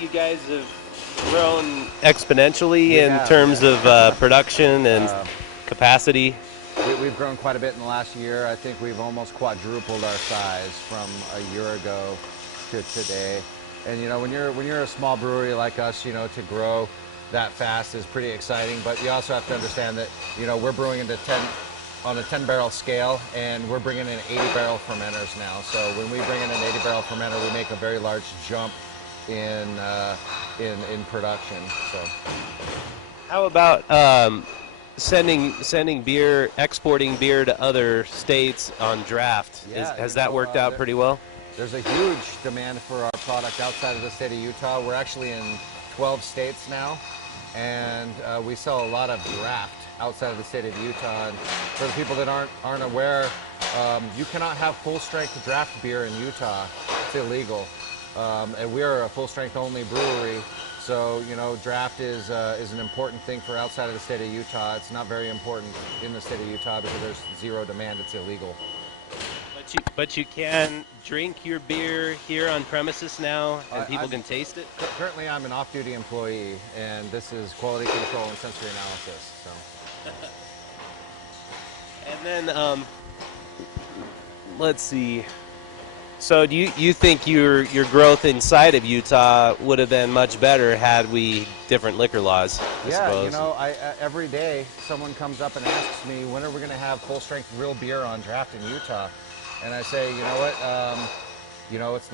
You guys have grown exponentially in terms of production and capacity. We've grown quite a bit in the last year. I think we've almost quadrupled our size from a year ago to today. And you know, when you're a small brewery like us, you know, to grow that fast is pretty exciting. But you also have to understand that, you know, we're brewing into 10 on a 10-barrel scale, and we're bringing in 80-barrel fermenters now. So when we bring in an 80-barrel fermenter, we make a very large jump in production. So How about sending beer, exporting beer to other states on draft? Has that worked out pretty well? There's a huge demand for our product outside of the state of Utah. We're actually in 12 states now, and we sell a lot of draft outside of the state of Utah. And for the people that aren't aware, you cannot have full-strength draft beer in Utah. It's illegal. And we are a full-strength only brewery, so you know, draft is an important thing for outside of the state of Utah. It's not very important in the state of Utah because there's zero demand. It's illegal. But you can drink your beer here on premises now, and people can taste it? Currently, I'm an off-duty employee, and this is quality control and sensory analysis. So. And then, let's see. So do you think your growth inside of Utah would have been much better had we different liquor laws, I suppose? You know, every day someone comes up and asks me, when are we going to have full-strength real beer on draft in Utah? And I say, you know what, you know, it's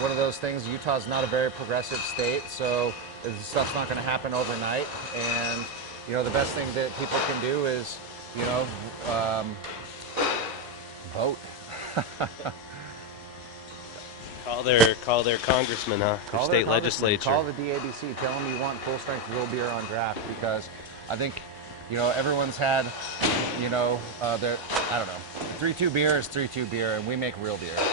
one of those things. Utah's not a very progressive state, so this stuff's not going to happen overnight. And you know, the best thing that people can do is, you know, vote. Call their congressman, huh? Or state legislature. Call the DABC. Tell them you want full-strength real beer on draft, because I think, you know, everyone's had, you know, I don't know, 3-2 beer is 3-2 beer, and we make real beer. So.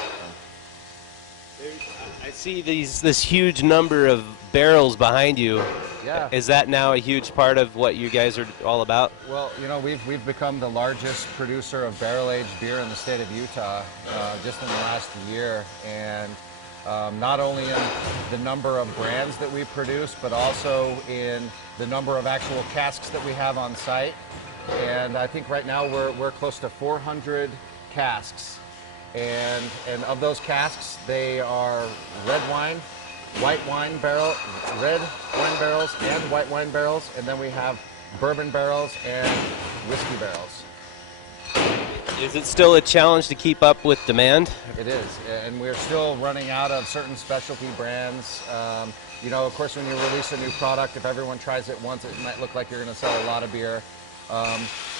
I see this huge number of barrels behind you. Yeah. Is that now a huge part of what you guys are all about? Well, you know, we've become the largest producer of barrel-aged beer in the state of Utah just in the last year, and not only in the number of brands that we produce, but also in the number of actual casks that we have on site. And I think right now we're close to 400 casks. And of those casks, they are red wine barrels, and white wine barrels, and then we have bourbon barrels and whiskey barrels. Is it still a challenge to keep up with demand? It is, and we're still running out of certain specialty brands. You know, of course, when you release a new product, if everyone tries it once, it might look like you're going to sell a lot of beer.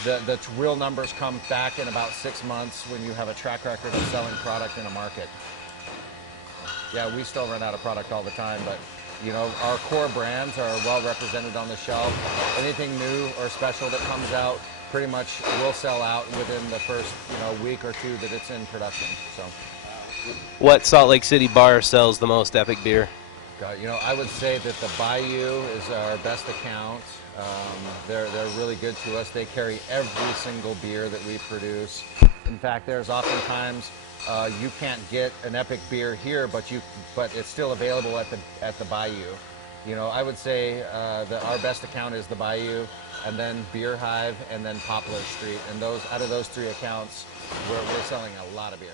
The real numbers come back in about 6 months when you have a track record of selling product in a market. Yeah, we still run out of product all the time, but you know, our core brands are well represented on the shelf. Anything new or special that comes out pretty much will sell out within the first, you know, week or two that it's in production. So, what Salt Lake City bar sells the most epic beer? You know, I would say that the Bayou is our best account. They're really good to us. They carry every single beer that we produce. In fact, there's oftentimes you can't get an epic beer here, but it's still available at the Bayou. You know, I would say that our best account is the Bayou, and then Beer Hive, and then Poplar Street. And out of those three accounts, we're selling a lot of beer.